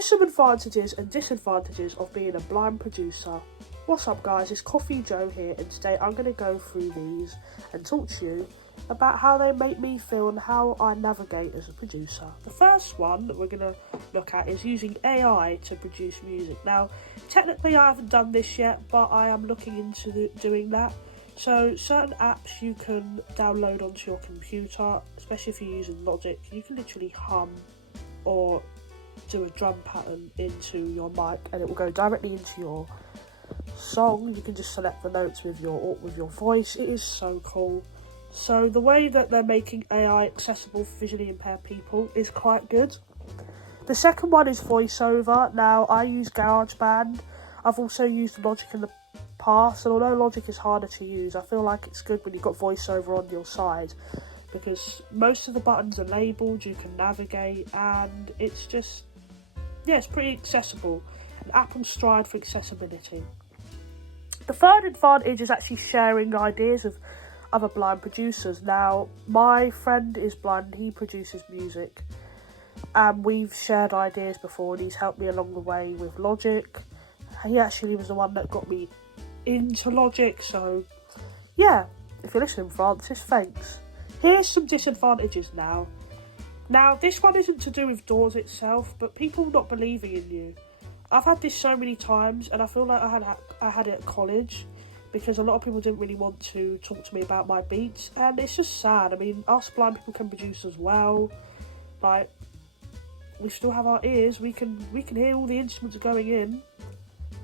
Here's some advantages and disadvantages of being a blind producer. What's up guys, it's Coffee Joe here, and today I'm going to go through these and talk to you about how they make me feel and how I navigate as a producer. The first one that we're going to look at is using AI to produce music. Now, technically I haven't done this yet, but I am looking into doing that. So certain apps you can download onto your computer, especially if you're using Logic, you can literally hum or do a drum pattern into your mic and it will go directly into your song. You can just select the notes with your voice. It is so cool. So the way that they're making AI accessible for visually impaired people is quite good. The second one is VoiceOver. Now, I use GarageBand. I've also used Logic in the past, and although Logic is harder to use, I feel like it's good when you've got VoiceOver on your side, because most of the buttons are labelled, you can navigate, and it's just, yeah, it's pretty accessible. And Apple strive for accessibility. The third advantage is actually sharing ideas of other blind producers. Now, my friend is blind, he produces music, and we've shared ideas before, and he's helped me along the way with Logic. He actually was the one that got me into Logic, so yeah, if you're listening, Francis, thanks. Here's some disadvantages now. Now, this one isn't to do with DAWs itself, but people not believing in you. I've had this so many times, and I feel like I had it at college, because a lot of people didn't really want to talk to me about my beats, and it's just sad. I mean, us blind people can produce as well. Like, we still have our ears, we can hear all the instruments going in.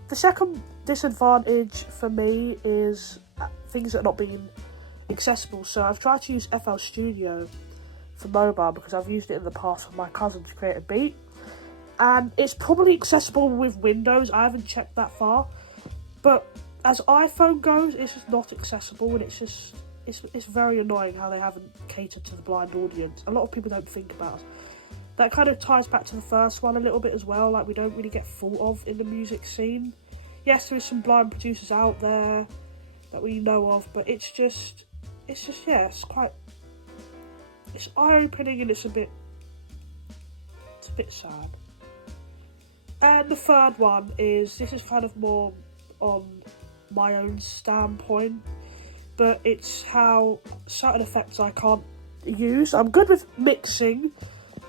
The second disadvantage for me is things that are not being accessible. So I've tried to use FL Studio for mobile because I've used it in the past with my cousin to create a beat. And it's probably accessible with Windows, I haven't checked that far. But as iPhone goes, it's just not accessible, and it's very annoying how they haven't catered to the blind audience. A lot of people don't think about it. That kind of ties back to the first one a little bit as well, like we don't really get thought of in the music scene. Yes, there is some blind producers out there that we know of, but it's just yeah, it's eye-opening, and it's a bit sad. And the third one is, this is kind of more on my own standpoint, but it's how certain effects I can't use. I'm good with mixing,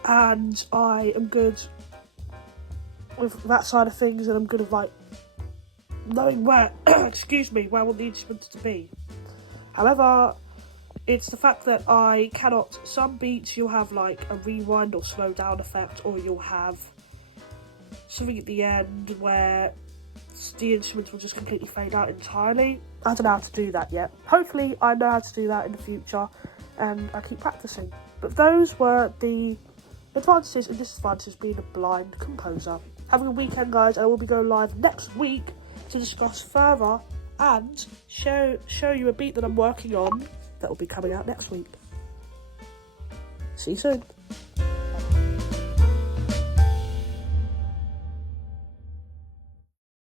and I am good with that side of things, and I'm good with like knowing where excuse me, where I want the instruments to be. However, it's the fact that I cannot, some beats you'll have like a rewind or slow down effect, or you'll have something at the end where the instruments will just completely fade out entirely. I don't know how to do that yet. Hopefully I know how to do that in the future, and I keep practicing. But those were the advantages and disadvantages of being a blind composer. Have a good weekend, guys, and I will be going live next week to discuss further and show you a beat that I'm working on that will be coming out next week. See you soon.